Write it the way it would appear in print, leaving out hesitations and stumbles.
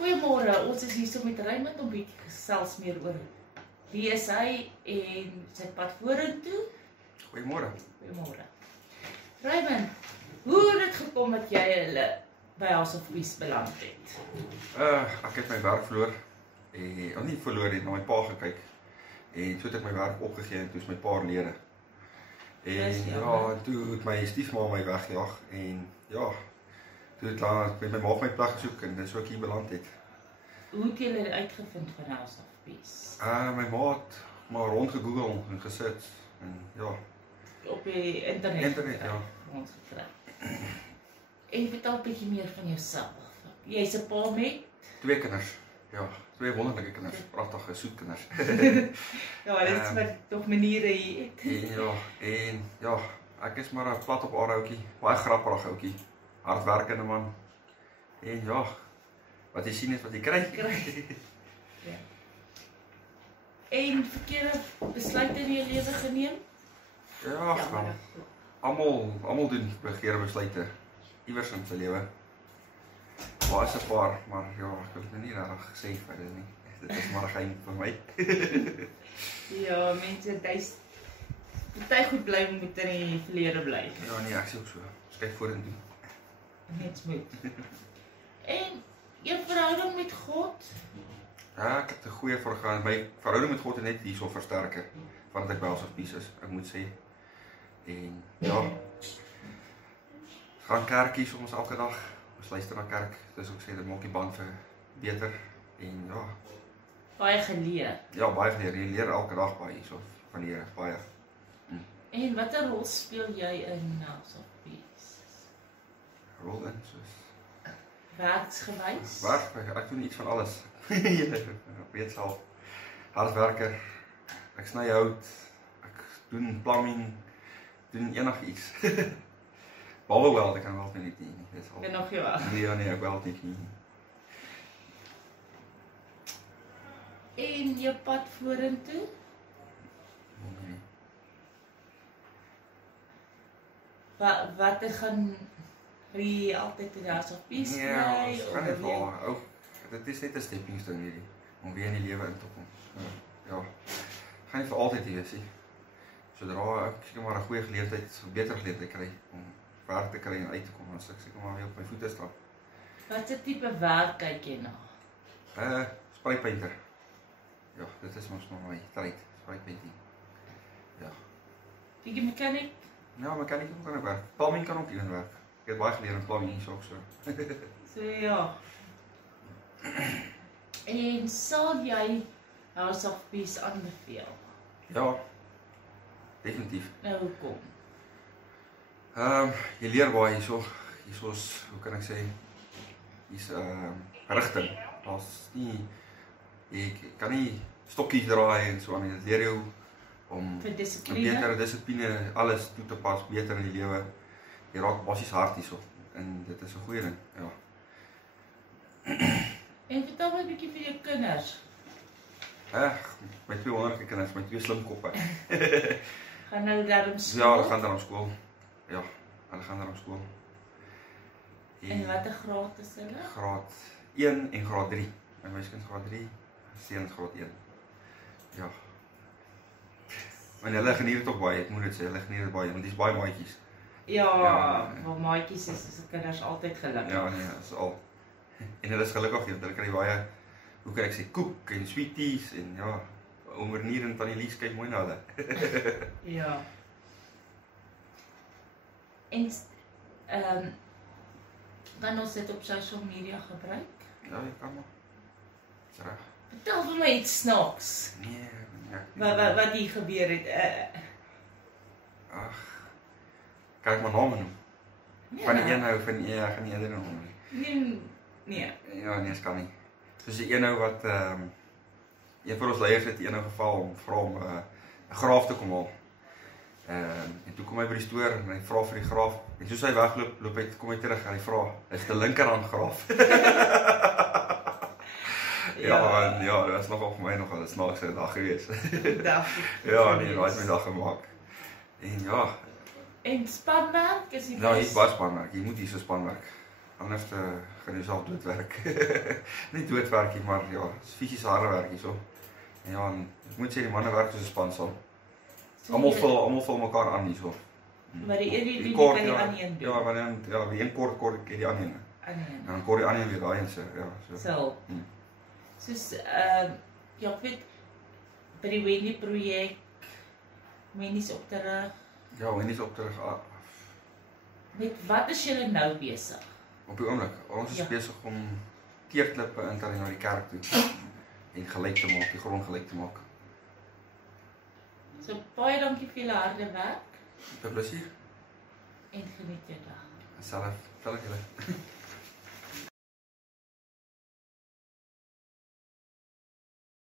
Goeiemôre, ons is hier so met Raymond om bietjie gesels meer oor wie is hy en sy pad vorentoe. Goeiemôre. Goeiemôre. Raymond, hoe het dit gekom dat jy hulle by House of Peace beland het? Ek het my werk verloor. Nie verloor nie, na my pa gekyk. En toe het ek my werk opgegee en toe is my pa lede. En ja, toe het my stiefma my weggejaag en ja, toe het met my ma my plek gesoek en dis hoe ek hier beland het. Hoe het jy uitgevind van House of Peace? My ma het maar rond gegoogel en gesit en ja. Op die internet? Internet, ja. Ons gekry. En vertel 'n bietjie meer van jouself. Jy's 'n pa met? 2 kinders. Ja, 2 wonderlike kinders, pragtige soet kinders. Ja, dit is maar tog maniere hier het. En ja, ek is maar 'n plat op aarde ouetjie, baie grappig ouetjie, hardwerkende man. En ja, wat jy sien is wat jy kry. Ja. En verkeerde besluite in jou lewe geneem? Ja, almal doen verkeerde besluite iewers in sy lewe. Daar is 'n paar, maar ja, ek wil dit nie regtig gesê vir dit nie. Dit is maar 'n geheim vir my. Ja, mense, party goed bly moet in die verlede bly. Ja, nee, ek sê ook so. Kyk vorentoe. Net moet. En jou verhouding met God? Ja, ek het 'n goeie verhouding. My verhouding met God het net hierso versterk vandat ek by House of Peace is, ek moet sê. En ja, gaan kerkie soms elke dag. Ons luister na kerk. Dis ook sê dit maak die band vir beter en ja. Baie geleer. Ja, baie geleer. Jy leer elke dag baie hierso van die Here, baie. En watter rol speel jy in House of Peace? Rol in soos Werksgewys? Ek doen iets van alles. Ek weet self. Hardwerker. Ek sny hout. Ek doen plumbing. Doen enigiets. Behalwe weld, ek kan weld nie. Dis al. Ek nog jou. Nee, ek weld nie. En jou pad vorentoe? Wat gaan jy altyd in die House of Peace bly? Ja, gaan net waar. Dit is net 'n stepping stone hierdie om weer in die lewe in te kom. Ja. Gaan nie vir altyd hier wees nie. Sodra ek seker maar 'n goeie geleentheid, 'n beter geleentheid kry om werk te kry en uit te kom, dan sal ek seker maar weer op my voete staan. Watse tipe werk kyk jy na? Spraypainter. Ja, dit is mos maar my trade, spraypainting. Ja. Bietjie mechanic? Ja, mechanic kan ook werk. Plumbing kan ook in werk. Ek het baie geleer in plumbing hier ook so. So ja. En sal jy House of Peace aanbeveel? Ja. Definitief. Nou hoekom? Jy leer baie hierso. Hierso is, hoe kan ek sê, hier's rigting. Daar's nie, jy kan nie stokkies draai en so aan. Dit leer jou om vir beter dissipline, alles toe te pas, beter in die lewe. Jy raak basies hard hierso en dit is 'n goeie ding, ja. En vertel my 'n bietjie vir jou kinders. My 2 wonderlike kinders, my 2 slim koppe. Gaan nou daarom skool? Ja, hulle gaan daarom skool. Ja, hulle gaan daarom skool. En watter graad is hulle? Graad 1 en graad 3. My meisiekind graad 3, seun graad 1. Ja. Maar hulle geniet dit ook baie, ek moet dit sê, hulle geniet dit baie, want dis baie maatjies. Ja, want maatjies is kinders altyd gelukkig. Ja, nee, dis al. En hulle is gelukkig, want hulle kry baie, hoe kan ek sê, koek en sweeties en ja, Oomrenier en Tannie Lies kyk mooi na hulle. Ja. En kan ons dit op social media gebruik? Ja, jy kan maar. Dis reg. Vertel vir my iets snaaks. Nee, wat hier gebeur het. Kan ek my naam noem? Ja. Van die een nou, van die ek gaan nie eerder noem nie. Nee. Ja, nee, dit kan nie. Soos die een nou wat een van ons leiers het een nou geval om vra om 'n graaf te kom haal. En toe kom hy by die stoor en hy vra vir die graaf. En soos hy wegloop, loop hy kom hy terug en hy vra, is die linkerhand graaf? Ja, en ja, dit was nogal vir my nogal 'n snaakse dag gewees. Ja, nee, daai het my dag gemaak. En ja. En spanwerk is die Nou, hier's baie spanwerk. Jy moet hier so spanwerk. anders gaan jy self doodwerk. Nie doodwerkie, maar ja, is fisiese harde werk hierso. En ja, en ek moet sê die manne werk soos 'n spansal. Almal vul mekaar aan hierso. Maar die een doen, die kort, kan die ander een doen. Ja, maar dan die een kort die ander een. En dan kort die ander een weer daai een se, ja, so. So. Soos ja, ek weet by die Wendy projek mense op terug. Ja, Wendy's op terug. Met wat is julle nou besig? Op die oomblik, ons is besig om teerklippe in te ry na die kerk toe en gelyk te maak, die grond gelyk te maak. So baie dankie vir julle harde werk Dit plesier. en geniet jou dag. Self julle.